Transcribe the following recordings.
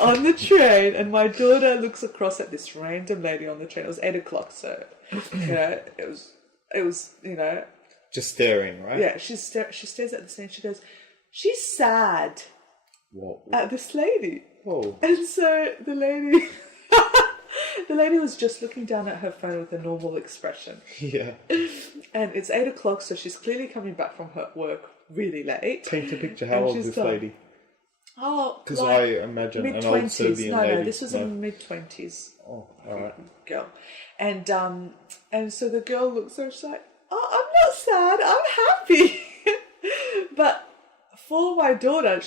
on the train, and my daughter looks across at this random lady on the train. It was 8 o'clock, so it was just staring, right? Yeah, she stares at the scene. She goes, she's sad. What? At this lady. Oh. And so the lady was just looking down at her phone with a normal expression. Yeah. And it's 8 o'clock, so she's clearly coming back from her work really late. Paint a picture. How old is this lady? Oh, because I imagine mid-20s. an old Serbian lady. No, this was a mid-20s. Oh, all right. Girl. And so the girl looks at her, she's like, oh, I'm not sad, I'm happy. But for my daughter,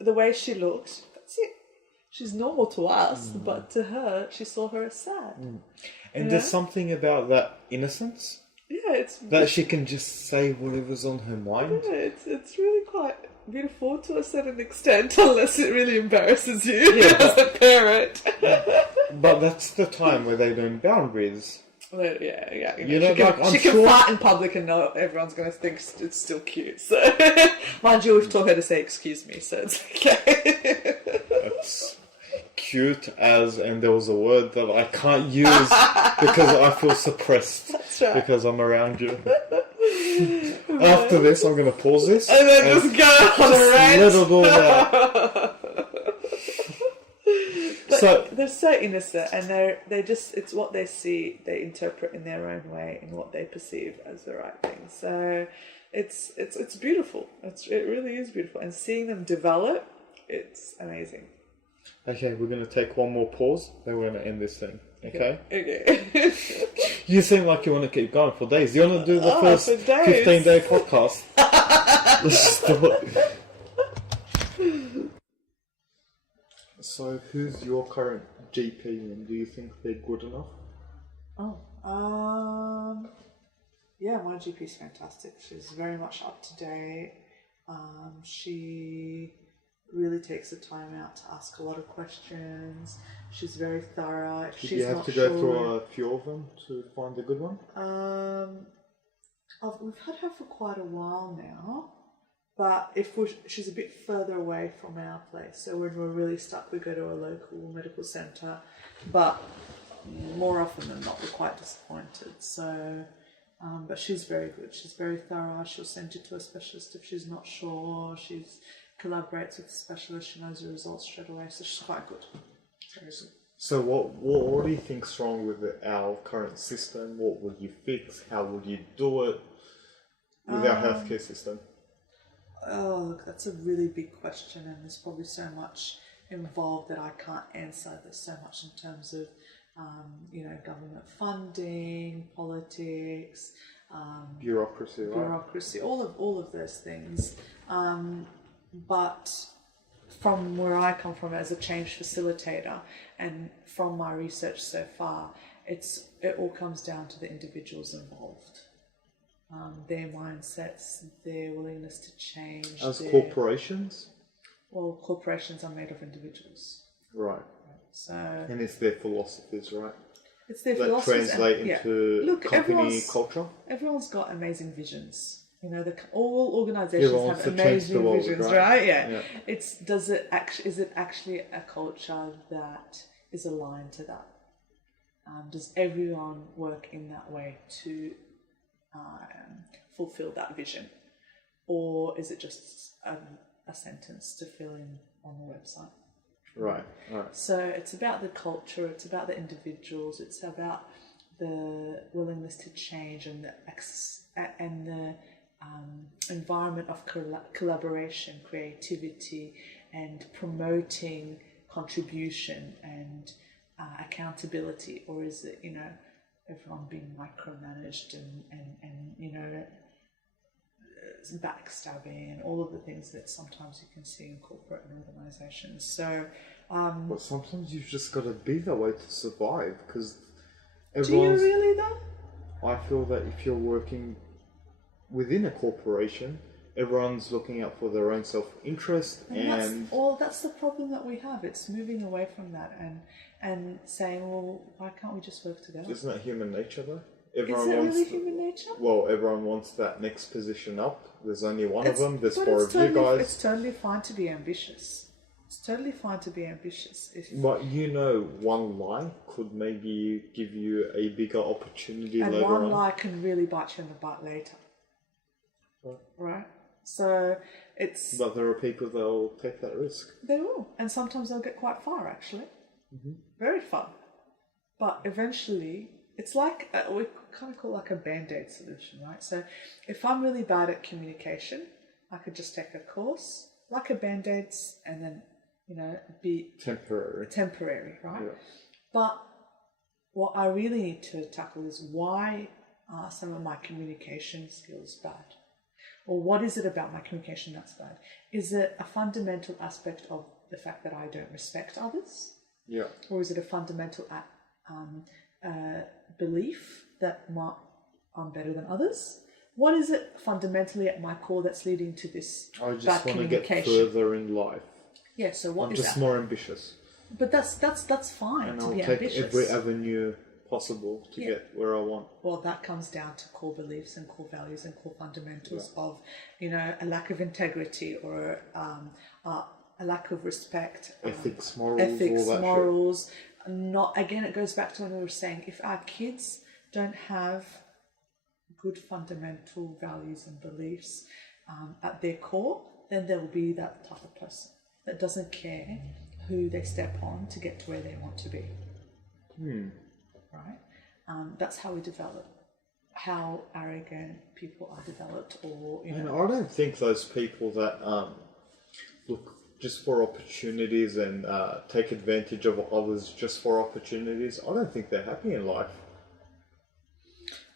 the way she looks, that's it. She's normal to us, but to her, she saw her as sad. And there's something about that innocence. Yeah, that she can just say whatever's on her mind. Yeah, it's really quite beautiful to a certain extent, unless it really embarrasses you as a parent. But that's the time where they learn boundaries. Well, yeah. She can fart in public and know everyone's going to think it's still cute. So, mind you, we've taught her to say "excuse me," so it's okay. It's cute and there was a word that I can't use because I feel suppressed. That's right. Because I'm around you. After this, I'm going to pause this and then just go on a rant. Let it all out. But they're so innocent, and they just, it's what they see, they interpret in their own way, and what they perceive as the right thing. So it's beautiful. It really is beautiful, and seeing them develop, it's amazing. Okay, we're going to take one more pause, then we're going to end this thing. Okay? Okay. You seem like you want to keep going for days. You want to do the first 15-day podcast? Let's just do it. So, who's your current GP, and do you think they're good enough? Yeah, my GP's fantastic. She's very much up to date. She really takes the time out to ask a lot of questions. She's very thorough. Did you have to go through a few of them to find a good one? We've had her for quite a while now. But she's a bit further away from our place, so when we're really stuck, we go to a local medical centre. But more often than not, we're quite disappointed. So, but she's very good. She's very thorough. She'll send you to a specialist if she's not sure. She collaborates with the specialist. She knows the results straight away. So she's quite good. Very good. So what do you think's wrong with our current system? What would you fix? How would you do it with our healthcare system? Oh, look, that's a really big question, and there's probably so much involved that I can't answer. There's so much in terms of, government funding, politics, bureaucracy, right? Bureaucracy, all of those things. But from where I come from as a change facilitator, and from my research so far, it all comes down to the individuals involved. Their mindsets, their willingness to change. As corporations? Well, corporations are made of individuals. Right. So. And it's their philosophies, right? It's their philosophies. Translate into company culture? Everyone's got amazing visions. All organisations have amazing visions, right? Yeah. Is it actually a culture that is aligned to that? Does everyone work in that way to fulfill that vision, or is it just a sentence to fill in on the website? Right. So it's about the culture, it's about the individuals, it's about the willingness to change, and the environment of collaboration, creativity, and promoting contribution and accountability, or is it everyone being micromanaged and backstabbing and all of the things that sometimes you can see in corporate and organisations. So, but sometimes you've just got to be that way to survive, because do you really though? I feel that if you're working within a corporation, everyone's looking out for their own self-interest, and that's the problem that we have. It's moving away from that and saying, well, why can't we just work together? Isn't that human nature though? Is it really human nature? Well, everyone wants that next position up. There's only one of them. There's four of you guys. It's totally fine to be ambitious. It's totally fine to be ambitious. But one lie could maybe give you a bigger opportunity And later one on. lie can really bite you in the butt later. Right? So it's... But there are people that will take that risk. They will. And sometimes they'll get quite far, actually. Very far. But eventually, it's like, we kind of call it like a Band-Aid solution, right? So if I'm really bad at communication, I could just take a course, like a Band-Aids, and then, be temporary, right? Yeah. But what I really need to tackle is, why are some of my communication skills bad? Or what is it about my communication that's bad? Is it a fundamental aspect of the fact that I don't respect others? Yeah. Or is it a fundamental belief that I'm better than others? What is it fundamentally at my core that's leading to this I just bad want to get communication? further in life. Yeah, so what I'm is just that? more ambitious. But that's fine And to I'll be take ambitious. every avenue possible to get where I want. Well, that comes down to core beliefs and core values and core fundamentals of, a lack of integrity or a lack of respect. Ethics, morals, all that morals. Again, it goes back to what we were saying. If our kids don't have good fundamental values and beliefs at their core, then there will be that type of person that doesn't care who they step on to get to where they want to be. Right? That's how we develop. How arrogant people are developed, or And I don't think those people that look just for opportunities and take advantage of others just for opportunities, I don't think they're happy in life.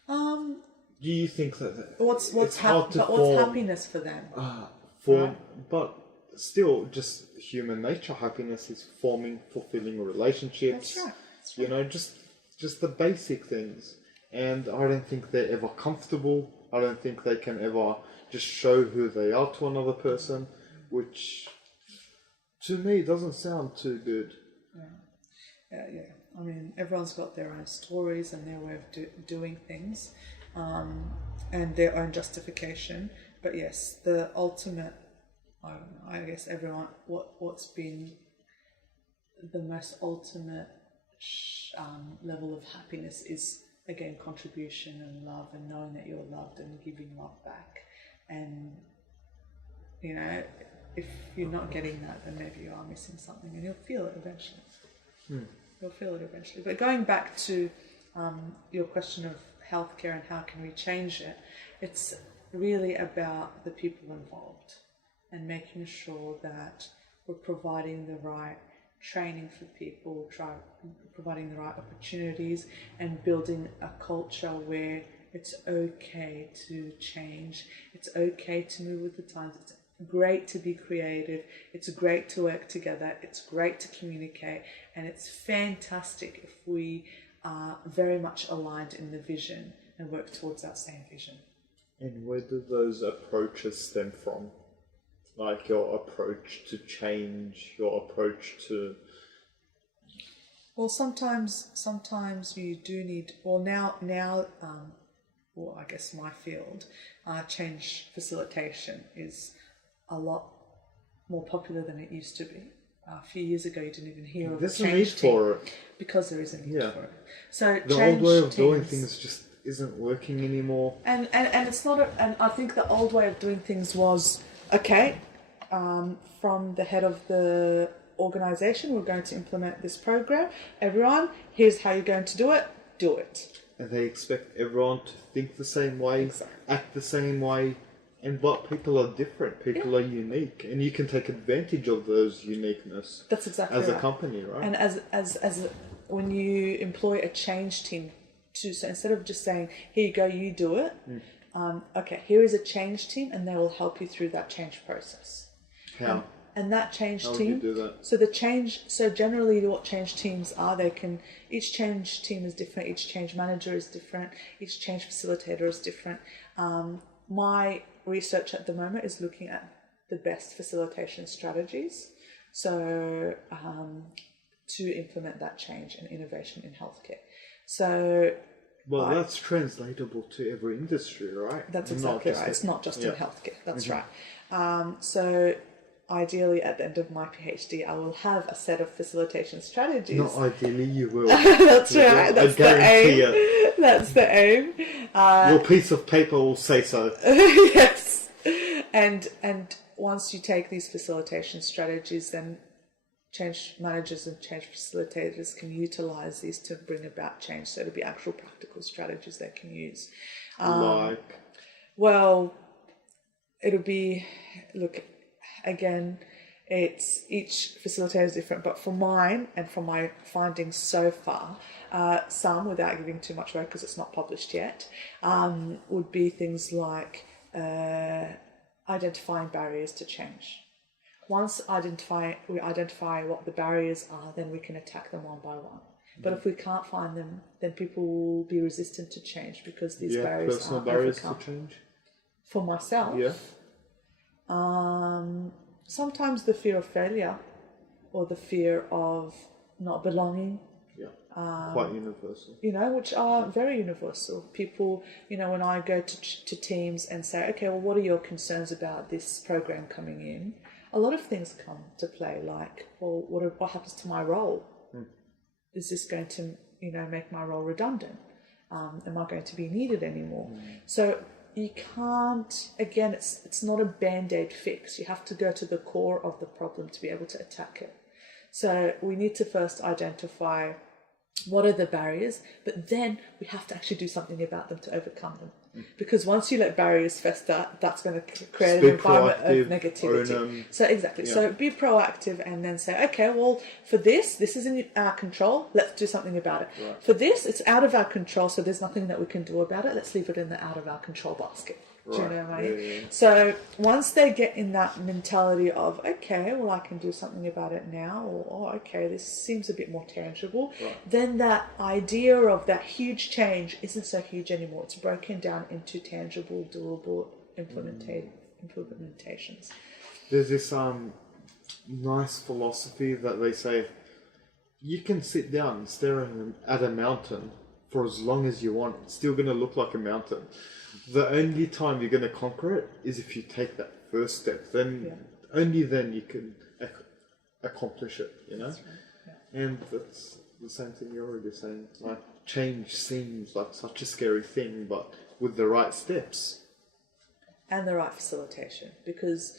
Do you think that what's happiness for them? But still, just human nature. Happiness is forming fulfilling relationships. That's right. Just the basic things. And I don't think they're ever comfortable. I don't think they can ever just show who they are to another person, which to me doesn't sound too good. Yeah. I mean, everyone's got their own stories and their way of doing things, and their own justification. But yes, the ultimate, I guess everyone, what's been the most ultimate level of happiness is, again, contribution and love, and knowing that you're loved and giving love back. And if you're not getting that, then maybe you are missing something, and you'll feel it eventually. You'll feel it eventually. But going back to your question of healthcare and how can we change it, it's really about the people involved and making sure that we're providing the right training for people, providing the right opportunities, and building a culture where it's okay to change, it's okay to move with the times, it's great to be creative, it's great to work together, it's great to communicate, and it's fantastic if we are very much aligned in the vision and work towards that same vision. And where do those approaches stem from? Like your approach to change, your approach to... Well, sometimes you do need, now, I guess my field, change facilitation is a lot more popular than it used to be. A few years ago, you didn't even hear of a change team. There's a need for it. Because there is a need for it. So the old way of doing things just isn't working anymore. And it's not, and I think the old way of doing things was, okay, from the head of the organisation, we're going to implement this program. Everyone, here's how you're going to do it. And they expect everyone to think the same way, act the same way. But people are different. People are unique, and you can take advantage of those uniqueness. That's exactly as right. a company, right? And as when you employ a change team, so instead of just saying, "Here you go, you do it," okay, here is a change team, and they will help you through that change process. How? And that change How team. would you do that? So generally, what change teams are, each change team is different. Each change manager is different. Each change facilitator is different. My research at the moment is looking at the best facilitation strategies, so to implement that change and innovation in healthcare. So, that's translatable to every industry, right? That's exactly right. It's not just in healthcare. That's right. So ideally at the end of my PhD, I will have a set of facilitation strategies. Not ideally, you will. That's You right. will. That's I guarantee the aim. it. That's the aim. Your piece of paper will say so. Yes. And once you take these facilitation strategies, then change managers and change facilitators can utilize these to bring about change. So it'll be actual practical strategies they can use. Like? Well, it'll be, look, again, it's each facilitator is different, but for mine and from my findings so far, some, without giving too much away because it's not published yet, would be things like identifying barriers to change. Once we identify what the barriers are, then we can attack them one by one. But if we can't find them, then people will be resistant to change because these barriers personal aren't barriers overcome. to change. For myself, Yeah. Sometimes the fear of failure or the fear of not belonging, Yeah. Quite universal. which are very universal. People, when I go to teams and say, okay, well, what are your concerns about this program coming in? A lot of things come to play, like, well, what happens to my role? Is this going to, make my role redundant? Am I going to be needed anymore? So you can't, again, it's not a band-aid fix. You have to go to the core of the problem to be able to attack it. So we need to first identify what are the barriers, but then we have to actually do something about them to overcome them. Because once you let barriers fester, that's going to create an environment of negativity. So exactly. Yeah. So be proactive and then say, okay, well, for this is in our control. Let's do something about it. Right. For this, it's out of our control, so there's nothing that we can do about it. Let's leave it in the out of our control basket. Right. Do you know what I mean? Yeah. So once they get in that mentality of, okay, well, I can do something about it now, or, oh, okay, this seems a bit more tangible, then that idea of that huge change isn't so huge anymore. It's broken down into tangible, doable implementations. There's this nice philosophy that they say, you can sit down and stare at a mountain for as long as you want. It's still going to look like a mountain. The only time you're going to conquer it is if you take that first step. Then only then you can accomplish it, That's right. And that's the same thing you're already saying. Like, change seems like such a scary thing, but with the right steps and the right facilitation, because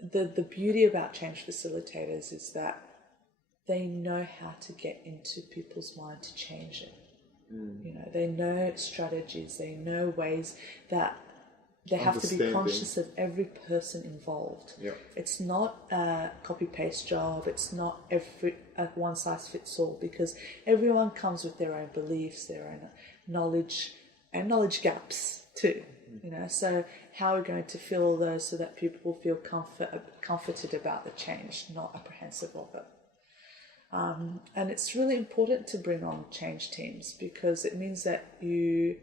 the beauty about change facilitators is that they know how to get into people's mind to change it. They know strategies, they know ways that they have to be conscious of every person involved. It's not a copy-paste job, it's not a one-size-fits-all, because everyone comes with their own beliefs, their own knowledge, and knowledge gaps too. So how are we going to fill those so that people feel comforted about the change, not apprehensive of it? And it's really important to bring on change teams, because it means that you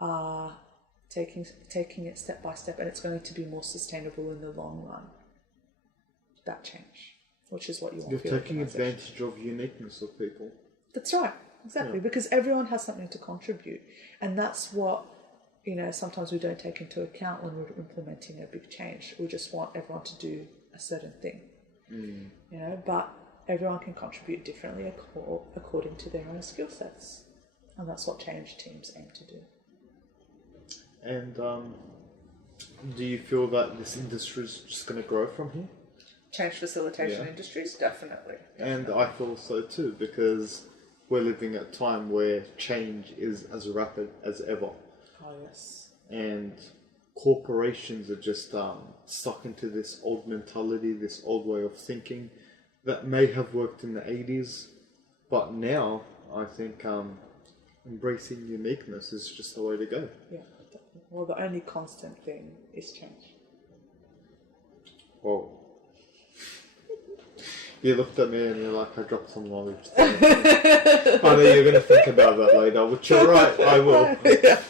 are taking it step by step, and it's going to be more sustainable in the long run. That change, which is what you want. You're taking advantage of uniqueness of people. That's right, exactly, because everyone has something to contribute, and that's what sometimes we don't take into account when we're implementing a big change. We just want everyone to do a certain thing, but everyone can contribute differently according to their own skill sets. And that's what change teams aim to do. And do you feel that this industry is just going to grow from here? Change facilitation industries, definitely. And I feel so too, because we're living at a time where change is as rapid as ever. Oh, yes. And corporations are just stuck into this old mentality, this old way of thinking, that may have worked in the 80s, but now I think embracing uniqueness is just the way to go. Yeah, definitely. Well, the only constant thing is change. Whoa. You looked at me and you're like, I dropped some knowledge there. I know you're going to think about that later, which you're right, I will. Yeah.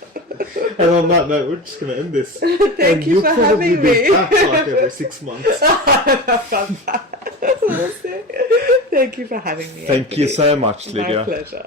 And on that note, we're just going to end this. Thank you for having me. You'll probably be back like every 6 months. Thank you for having me. Thank you so much, Lydia. My pleasure.